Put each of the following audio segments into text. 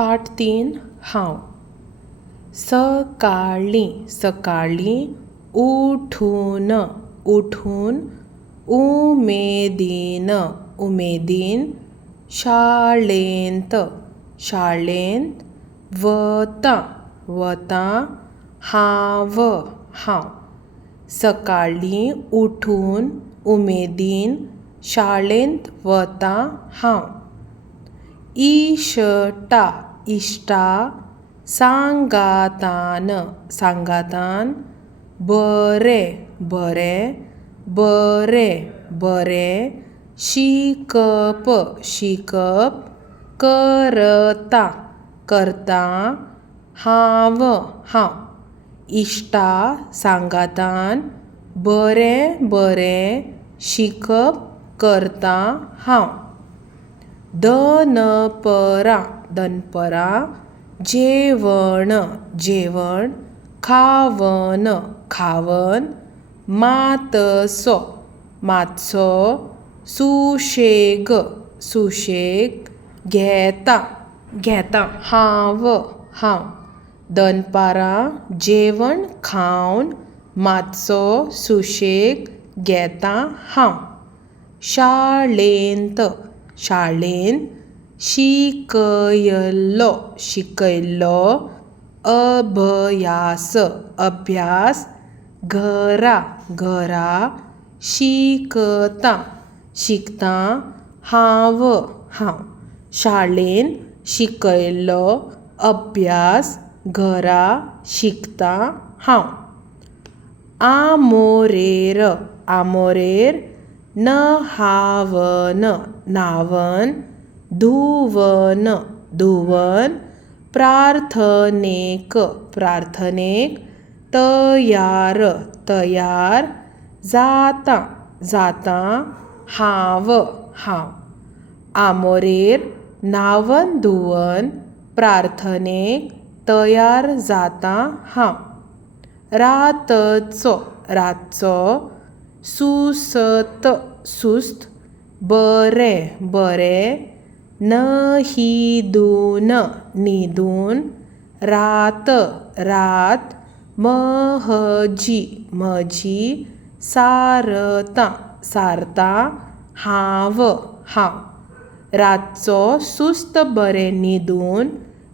पाठ 3 हांव. सकाळी सकाळी उठून उठून उमेदीन उमेदीन शाळेंत शाळेंत वता वता हांव हांव. सकाळी उठून उमेदीन शाळेंत वता हांव. इश्टा इश्टा सांगातान सांगातान बरें बरें बरें बरें शिकप शिकप करता करता हांव हांव. इश्टा सांगातान बरें बरें शिकप करता हांव. दनपरां दनपरां जेवण जेवण खावन खावन मातसो मातसो सुशेग सुशेग घेता घेता हांव हांव. दनपारां जेवण खावन मातसो सुशेग घेता हांव. शाळेंत शाळेंत शिकयल्लो शिकयल्लो अभ्यास अभ्यास घरा घरा शिकता शिकता हांव हांव. शाळेंत शिकयल्लो अभ्यास घरा शिकता हांव. आमोरेर आमोरेर न्हावन न्हावन धुवन धुवन प्रार्थनेक प्रार्थनेक तयार तयार जाता जाता हांव हांव. आमोरेर न्हावन धुवन प्रार्थनेक तयार जाता हांव. रातचो रातचो सुस्त सुस्त बरें बरें न्हिदून न्हिदून रात रात म्हजी म्हजी सारता सारता हांव हांव. रातचो सुस्त बरें न्हिदून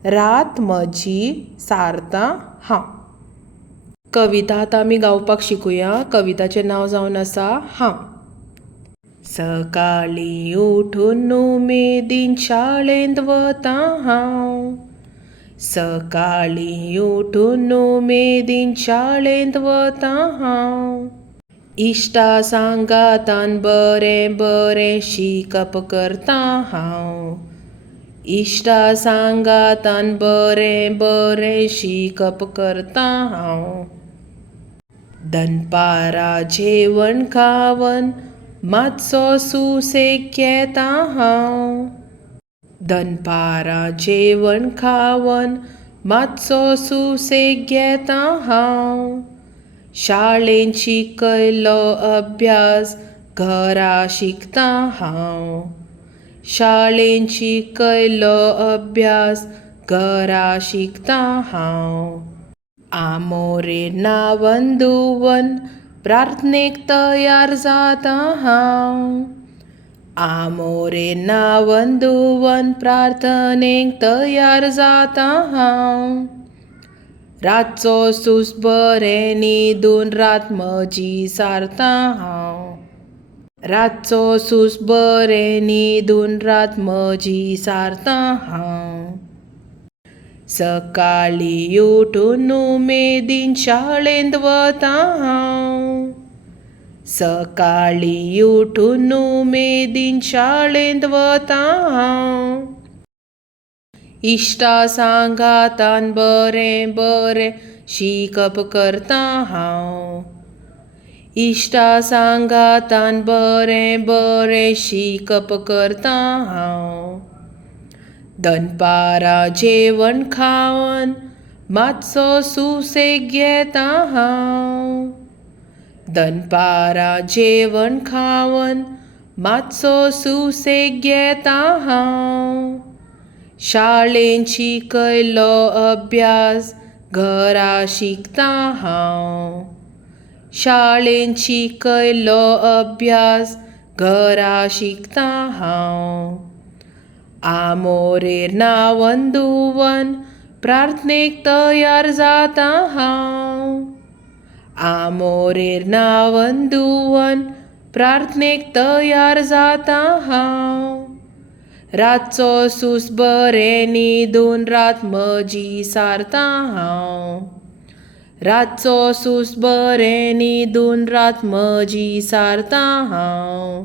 रात म्हजी सारता हांव. कविता आतां आमी गावपाक शिकुया. कविताचें नांव जावन आसा हांव. सकाळी उठून उमेदीन शाळेंत वता हांव. सकाळी उठून उमेदीन शाळेंत वता हांव. इश्टा सांगातान बरें बरें शिकप करता हांव. इश्टा सांगातान बरें बरें शिकप करता हांव. दनपारां जेवण खावन मातसो सुसेग घेता हांव. दनपारां जेवण खावन मातसो सुसेग घेता हांव. शाळेंत शिकयल्लो अभ्यास घरा शिकता हांव. शाळेंत शिकयल्लो अभ्यास घरा शिकता हांव. आमोरेर न्हावन धुवन प्रार्थनेक तयार जाता हांव. आमोरेर न्हावन धुवन प्रार्थनेक तयार जाता हांव. रातचो सुस्त बरें न्हिदून रात म्हजी सारता हांव. रातचो सुस्त बरें न्हिदून रात म्हजी सारता हांव. सकाळी उठून उमेदीन शाळेंत वता हांव. सकाळी उठून उमेदीन शाळेंत वता हांव. इश्टा सांगातान बरें बरें शिकप करता हांव. इश्टा सांगातान बरें बरें शिकप करता हांव. दनपारां जेवण खावन मातसो सुसेग घेता हांव. दनपारां जेवण खावन मातसो सुसेग घेता हांव. शाळेन शिकयलो अभ्यास घरा शिकता हांव. शाळेन शिकयलो अभ्यास घरा शिकता हांव. आमोरेर नांवन धुवन प्रार्थनेक तयार जाता हांव. आमोरेर नांवन धुवन प्रार्थनेक तयार जाता हांव. रातचो सूस बरें न्हिदून रात म्हजी सारता हांव. रातचो सूस बरें न्हिदून रात म्हजी सारता हांव.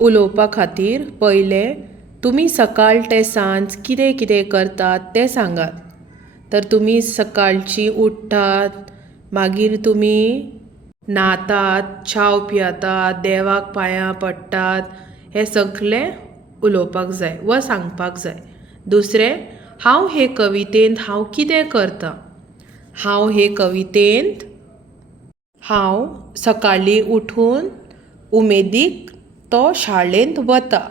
उलोवपा खातीर पयलें तुमी सकाळ ते सांज कितें कितें करतात तें सांगात. तर तुमी सकाळची उठ्ठात, मागीर तुमी न्हातात, चाव पियेतात, देवाक पांयां पडटात, हें सगळें उलोवपाक जाय वा सांगपाक जाय. दुसरें, हांव हे कवितेंत हांव कितें करतां. हांव हे कवितेंत हांव सकाळीं उठून उमेदीक तो शाळेंत वता.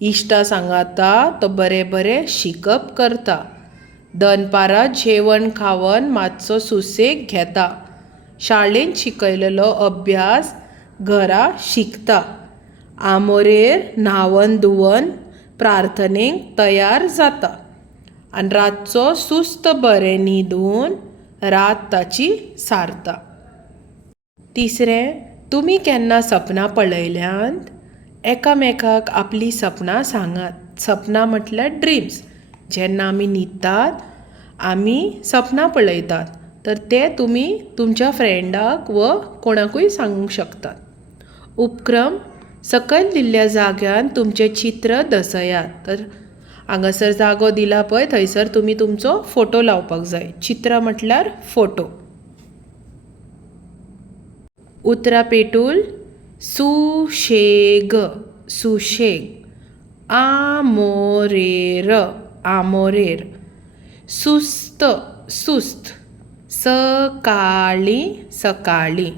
इश्टा सांगाता तो बरें बरें शिकप करता. दनपारां जेवण खावन मातसो सुसेग घेता. शाळेंत शिकयलेलो अभ्यास घरा शिकता. आमोरेर न्हावन धुवन प्रार्थनेक तयार जाता. आनी रातचो सुस्त बरें न्हिदून रात ताची सारता. तिसरें, तुमी केन्ना सपनां पळयल्यांत? एकामेकाक आपली सपनां सांगात. सपनां म्हटल्यार ड्रिम्स. जेन्ना आमी न्हिदतात आमी सपनां पळयतात, तर ते तुमी तुमच्या फ्रेंडाक व कोणाकूय सांगूंक शकतात. उपक्रम, सकयल दिल्ल्या जाग्यान तुमचें चित्र दसयात. तर हांगासर जागो दिला पळय थंयसर तुमी तुमचो फोटो लावपाक जाय. चित्र म्हटल्यार फोटो. उतरां पेटूल. सुशेग सुशेग. आमोरेर आमोरेर. सुस्त सुस्त. सकाळीं सकाळीं.